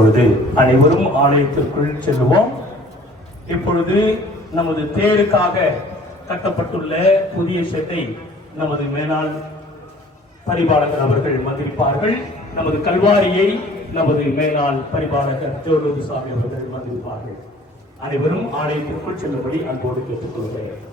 இப்பொழுது அனைவரும் ஆலயத்திற்குள் செல்வோம். இப்பொழுது நமது தேருக்காக கட்டப்பட்டுள்ள புதிய ஷெட்டை நமது மேலாள் பரிபாலகர் அவர்கள் வந்திருப்பார்கள். நமது கல்வாரியை நமது மேலாள் பரிபாலகர் ஜோலோது சாமி அவர்கள் வந்திருப்பார்கள். அனைவரும் ஆலயத்திற்குள் செல்லும்படி அன்போடு கேட்டுக்கொள்கிறேன்.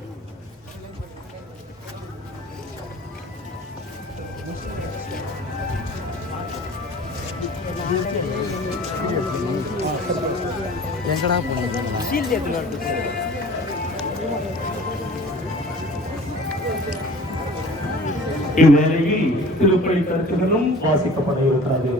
இவ்வேளையில் திருப்பலி கருத்துகளும் வாசிக்கப்பட இருக்கிறது.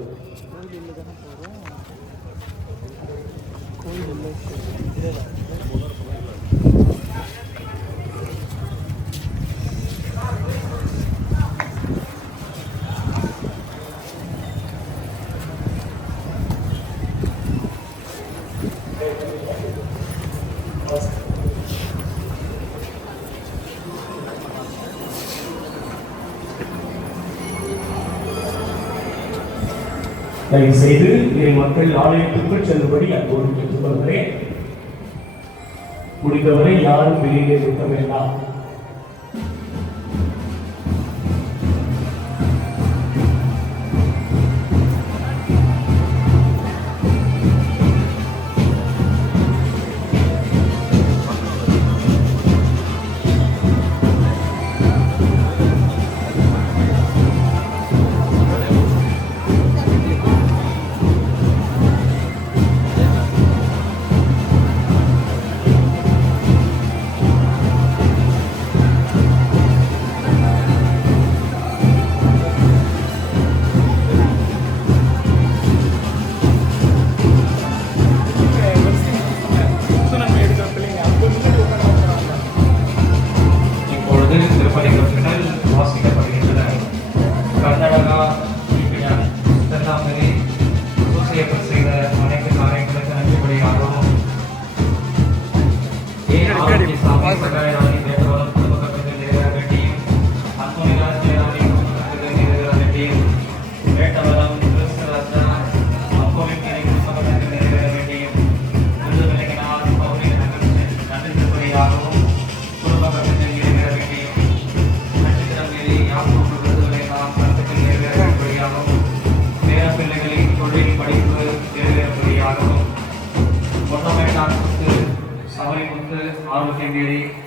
தயவு செய்து இறை மக்கள் ஆலயத்திற்குள் செல்லும்படி அன்போடு கேட்டுக்கொள்கிறேன். முடிந்தவரை யாரும் வெளியே இருக்க வேண்டாம்.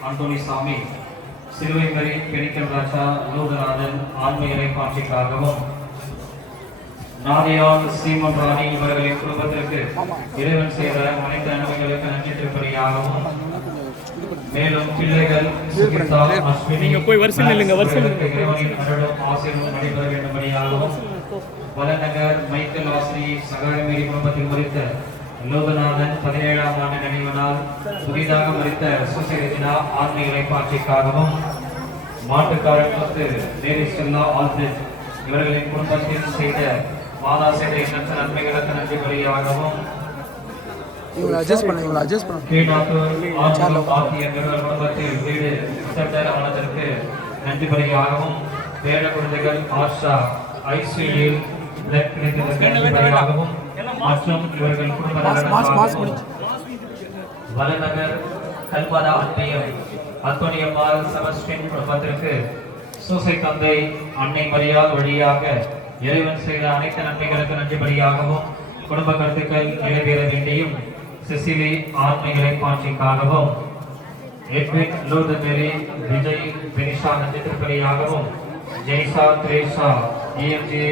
அந்தோணி சாமி, சிலுவை மரி பெணிக்கல் ராஜா லூதநாதன் ஆன்ம இறைப்பாட்சிக்காகவும், நாதியால் சீமன் ராணி இவர்களின் குடும்பத்திற்கு இறைவன் செய்த அனைத்து நன்மைகளுக்கு நன்றி திருப்பதியாகவும், மேலும் பிள்ளைகள் சுகிதா, அஸ்வினி இறைவனின் அருளும் ஆசீர்வாதம் நடைபெற வேண்டும்படியாகவும், வலநகர் மைக்கேல் ஆசிரி சகாயமேரி குடும்பத்தில் மரித்த லோகநாதன் 17ஆம் ஆண்டு நினைவு புதிதாக மரித்த சுசேரினா ஆன்ம இறைப்பாட்சிக்காகவும், மாட்டுக்காரன் சொத்து நேரிஸ்டெல்லா ஆல்பிட் இவர்களின் குடும்பத்தில் செய்த மாதா செய்த எண்ணற்ற நன்மைகளுக்கு நன்றி பலியாகவும், குடும்பத்தில் வீடு ஆனதற்கு நன்றி பலியாகவும், பேர குழந்தைகள் ஆஷா ஐசியில் கிடைத்ததற்காகவும் மற்றும் இவர்கள் குடும்ப வலநகர் கல்பதா அந்தோனியம்மாள் செபஸ்டின் குடும்பத்திற்கு சூசை தந்தை அன்னை மரியாள் வழியாக இறைவன் செய்த அனைத்து நன்மைகளுக்கு நன்றிபடியாகவும், குடும்ப கருத்துக்கள் நிறைவேற வேண்டியும், சிசிலி ஆன்ம இறைப்பாட்சிக்காகவும், எட்வின் லூர்து மேரி விஜய் பெனிஷா நன்றி திருப்பலியாகவும், ஜெய்சா திரேசா EMGA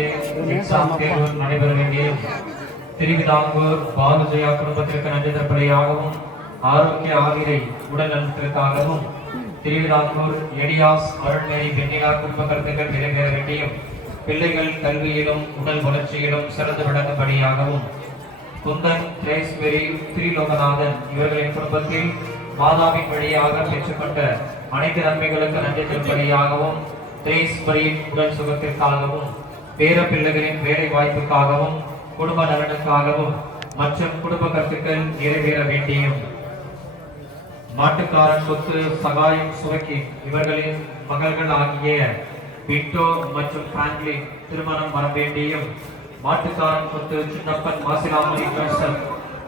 எக்ஸாம் தேர்வு நடைபெற வேண்டியும், திருவிதாங்கூர் பாலுஜயா குடும்பத்திற்கு நன்றி திருப்பலியாகவும், ஆரோக்கிய ஆகிரை உடல் நலத்திற்காகவும், திருவிதாங்கூர் எடியாஸ் அருள்மேரி பெண்ணிலா குடும்ப கருத்துக்கள் நிறைவேற வேண்டியும், பிள்ளைகள் கல்வியிலும் உடல் வளர்ச்சியிலும் சிறந்து விளங்கும்படியாகவும், குந்தன் திரேஸ்வரி திரிலோகநாதன் இவர்களின் குடும்பத்தில் மாதாவின் வழியாக பெற்றுக்கொண்ட அனைத்து நன்மைகளுக்கு நன்றி திருப்பலியாகவும், திரேஸ்வரியின் உடல் சுகத்திற்காகவும், பேர பிள்ளைகளின் வேலை வாய்ப்புக்காகவும், குடும்ப நலனுக்காகவும் மற்றும் குடும்ப கருத்துக்கள் நிறைவேற வேண்டியும், மாட்டுக்காரன் சொத்து சகாயம் சுவக்கி இவர்களின் மகள்கள் ஆகிய விட்டோ மற்றும் பிராங்க்லின் திருமணம் வர வேண்டியும், மாட்டுக்காரன் கொத்து சின்னப்பன் மாசிலாமணி ஜோசப்,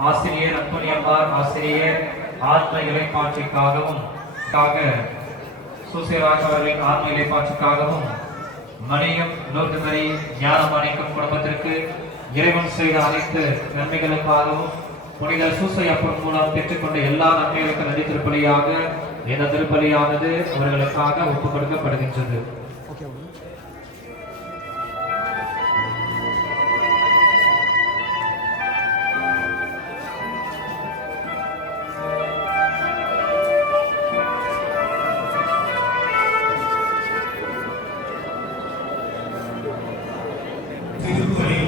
ஆசிரியர் அத்துணியம்மார், ஆசிரியர் ஆத்ம இலைப்பாட்சிக்காகவும் சூசேராஜ் அவர்களின் ஆத்ம இலைப்பாட்சிக்காகவும் மணியம் நூற்றுமணி ஞானமாணிக்கம் குடும்பத்திற்கு இறைவன் செய்த அனைத்து நன்மைகளுக்காகவும் புனித சூசையப்பன் மூலம் பெற்றுக்கொண்ட எல்லா நன்மைகளுக்கு நன்றி திருப்பலியாக இந்த திருப்பலியானது அவர்களுக்காக ஒப்புக் கொடுக்கப்படுகின்றது. திருப்பலி